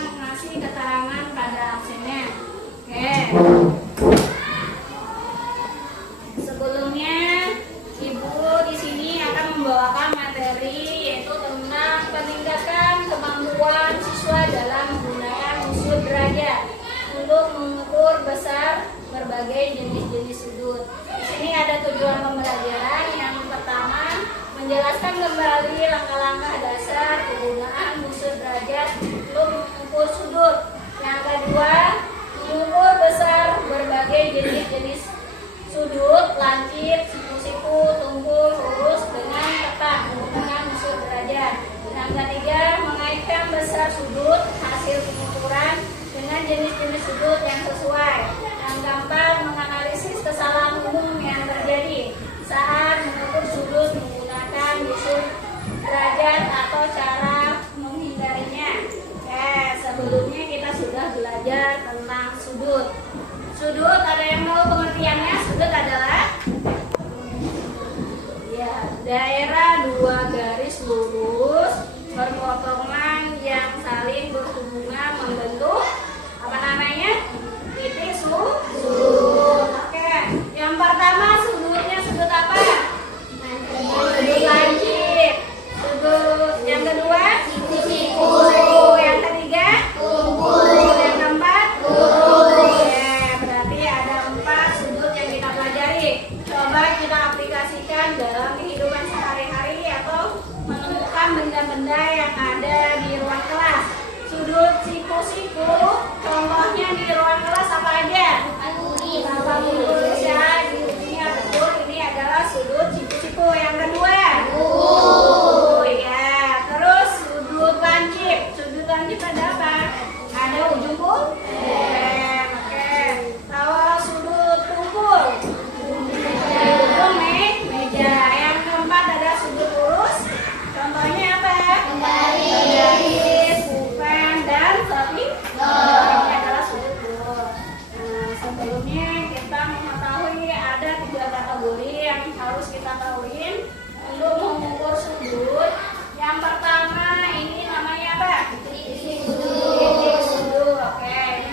mengasih keterangan pada absennya. Oke. Sebelumnya Ibu di sini akan membawakan materi yaitu tentang peningkatan kemampuan siswa dalam menggunakan unsur derajat untuk mengukur besar berbagai jenis-jenis sudut. Di sini ada tujuan pembelajaran. Yang pertama, menjelaskan kembali langkah-langkah dasar penggunaan unsur derajat untuk mengukur sudut. Yang kedua, mengukur besar berbagai jenis-jenis sudut, lancip, siku-siku, tungkul, lurus dengan peta menggunakan unsur derajat. Yang ketiga, mengaitkan besar sudut hasil pengukuran dengan jenis-jenis sudut yang sesuai. Yang keempat, menganalisis kesalahan umum yang terjadi saat mengukur sudut menggunakan unsur derajat atau cara menghindarinya. Sebelumnya kita sudah belajar tentang sudut. Sudut, ada yang tahu pengertiannya? Sudut adalah ya, daerah dua garis lurus berpotongan yang saling berhubungan membentuk apa namanya? Titik sudut. Oke, yang pertama sudutnya sudut apa? Sudut lancip. Sudut yang kedua siku. Yang ketiga tungkul. Yang keempat lurus. Berarti ada 4 sudut yang kita pelajari. Coba kita aplikasikan dalam kehidupan sehari-hari atau menemukan benda-benda yang ada di ruang kelas. Sudut siku-siku, contohnya di ruang kelas apa aja? Bapak tulis ya, di sini ada betul. Ini adalah sudut siku-siku. Yang kedua, ya. Terus sudut lancip. Sudut lancip ada apa? Ada ujung oke. Kalau sudut tungkul, ujung meja. Yang keempat ada sudut lurus. Contohnya apa? Garis, pulpen, dan ini adalah sudut lurus. Sebelumnya kita mengetahui ada 3 kategori yang harus kita tahuin untuk mengukur sudut. Yang pertama ini namanya apa? Titik sudut. Oke.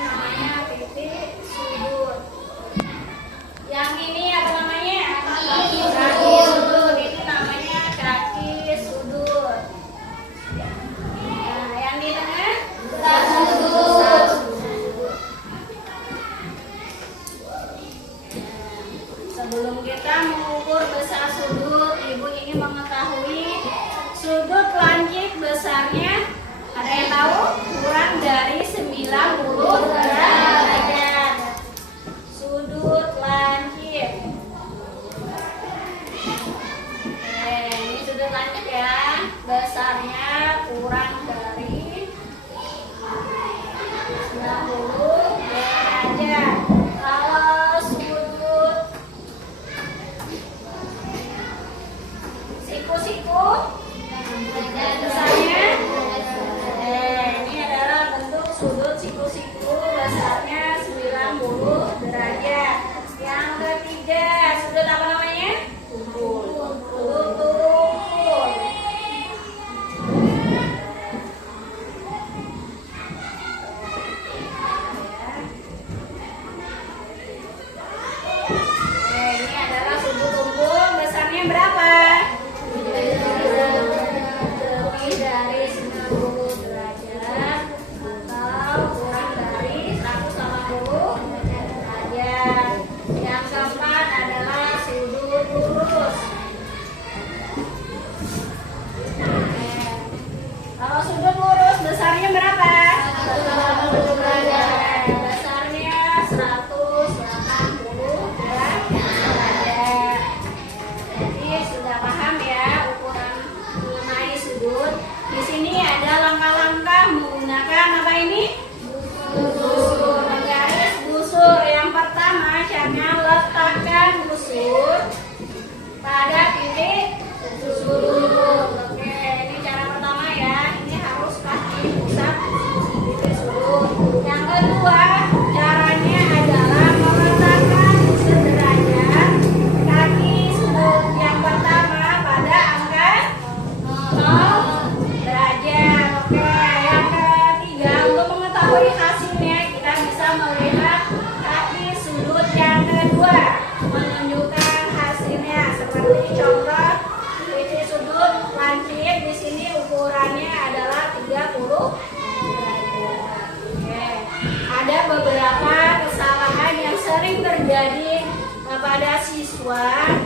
terjadi kepada siswa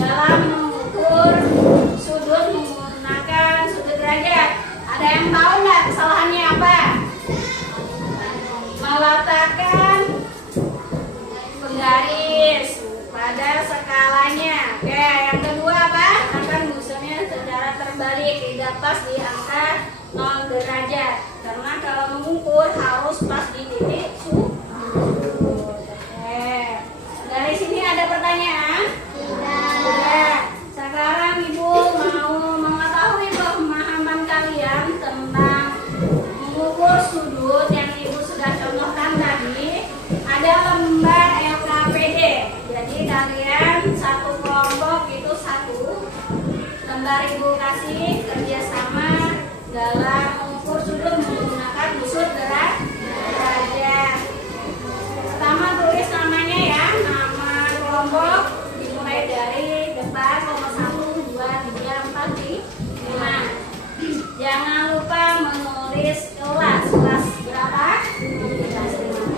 dalam mengukur sudut menggunakan sudut derajat. Ada yang tahu nggak kesalahannya apa? Meletakkan penggaris pada skalanya. Oke, yang kedua apa? Akan busanya secara terbalik, tidak pas di angka 0 derajat. Karena kalau mengukur harus pas di titik sudut. Oke. Dari sini ada pertanyaan? Sudah. Sekarang Ibu mau mengetahui pemahaman kalian tentang mengukur sudut yang Ibu sudah contohkan tadi. Ada lembar LKPD. Jadi kalian satu kelompok itu satu lembar Ibu kasih kerjasama dalam mengukur sudut menggunakan busur derajat. Pertama tulis namanya ya, nama kelompok dimulai dari depan nomor 1, 2, 3, 4, 5. Jangan lupa menulis kelas berapa? Kelas 5.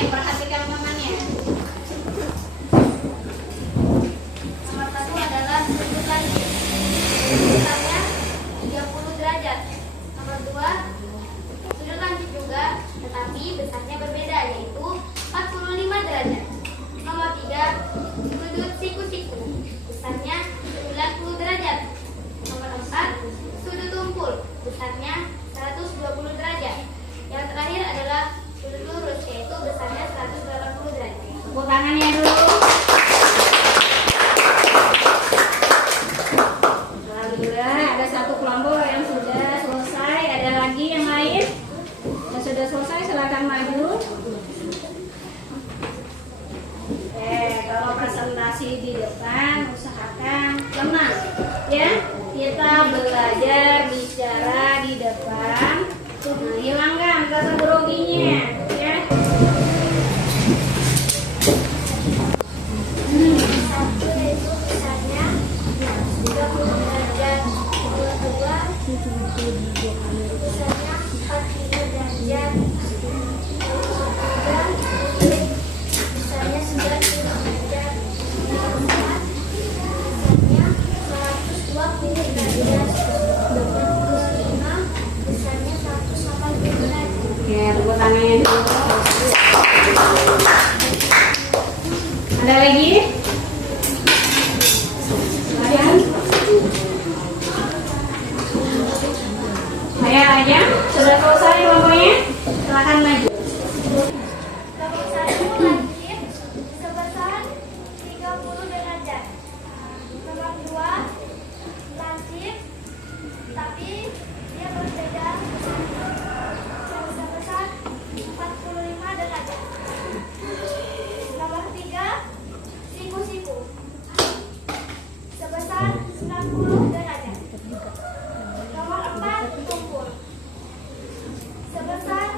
Perhatikan temannya. Nomor 1 adalah sudut lancip. Besarnya 30 derajat. Nomor 2, sudut lancip juga, tetapi besarnya berbeda, yaitu 45 derajat. Nomor 3, sudut siku-siku. Besarnya 90 derajat. Nomor 4, sudut tumpul. Besarnya 120 derajat. Yang terakhir adalah sudut lurus, yaitu besarnya 180 derajat. Tepuk tangannya dulu. Alhamdulillah, ada satu kelompok yang sudah selesai. Ada lagi yang lain? Yang sudah selesai silakan maju. Kalau presentasi di depan usahakan tenang ya. Kita belajar bicara di depan. Nah, hilangkan kata groginya ya. Satu itu besarnya 30 derajat. Kedua besarnya 45 derajat. Ketiga besarnya 90 derajat. Keempat besarnya 120 derajat. Kelima besarnya 180 derajat. Oke, tepuk tangannya dulu. Ada lagi? Silakan. Saya aja. Sudah selesai kelompoknya? Silakan maju. Kelompok 1 lancip sebesar 30 derajat. Kelompok 2 lancip tapi dia berbeda sebesar 45 derajat. Nomor 3 siku-siku sebesar 90 derajat. Nomor 4 tumpul sebesar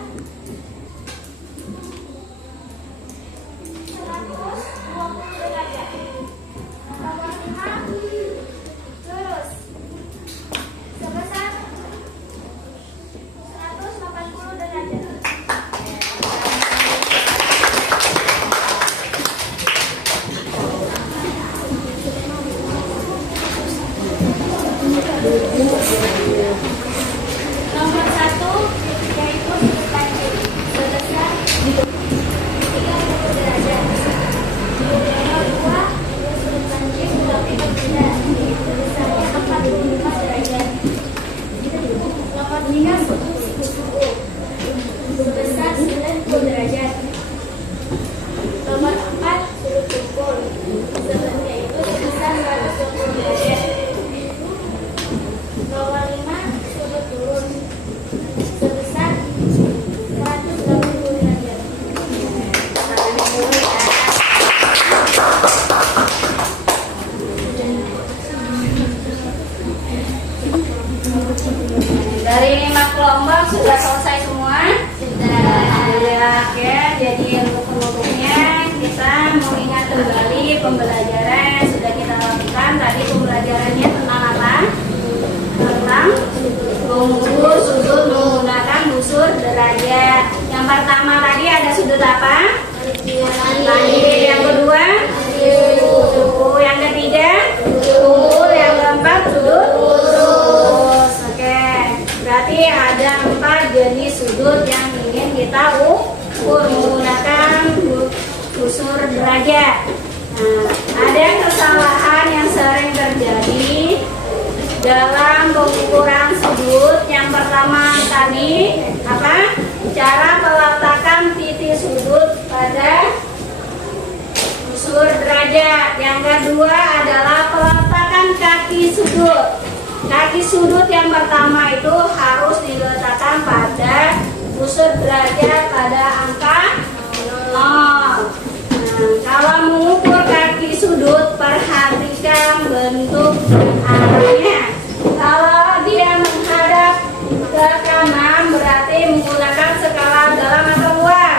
Nomor 1 yaitu sudut pancing sebesar 30 derajat. Nomor 2 sudut pancing tapi berbeda, sebesarnya 45 derajat. Nomor 3 sudut siku sebesar 90 derajat. Nomor 4 sudut pukul yaitu sebesar 120 derajat. Nomor 5 sudut turun sebesar 180 derajat. Dari 5 kelompok sudah selesai semua? Sudah. Alhamdulillah ya. Jadi untuk penutupnya kita mengingat kembali pembelajaran yang sudah kita lakukan. Tadi pembelajarannya tentang apa? Tentang mengukur sudut menggunakan busur derajat. Yang pertama tadi ada sudut apa? Langit. Yang kedua suku. Yang ketiga tunggul. Yang keempat sudut lurus. Oke, berarti ada 4 jenis sudut yang ingin kita ukur menggunakan busur derajat. Nah, ada kesalahan yang sering terjadi dalam pengukuran sudut. Yang pertama tadi apa? Cara peletakan titik sudut pada busur derajat. Yang kedua adalah peletakan kaki sudut. Kaki sudut yang pertama itu harus diletakkan pada busur derajat pada angka 0. Nah, kalau mengukur kaki sudut, perhatikan bentuk arahnya. Kalau dia menghadap ke kanan berarti menggunakan skala dalam atau luar?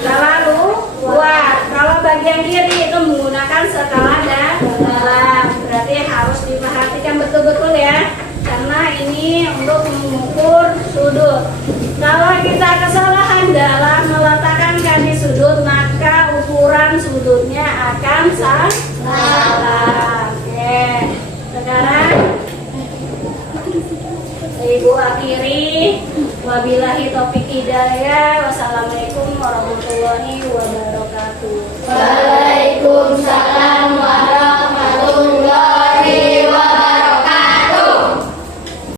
Skala luar. Kalau bagian kiri itu menggunakan skala dalam. Berarti harus diperhatikan betul-betul ya, karena ini untuk mengukur sudut. Kalau kita kesalahan dalam meletakkan kaki sudut, maka ukuran sudutnya akan salah. Oke, sekarang Ibu akhiri. Wabillahi taufiq hidayah. Wassalamualaikum warahmatullahi wabarakatuh. Waalaikumsalam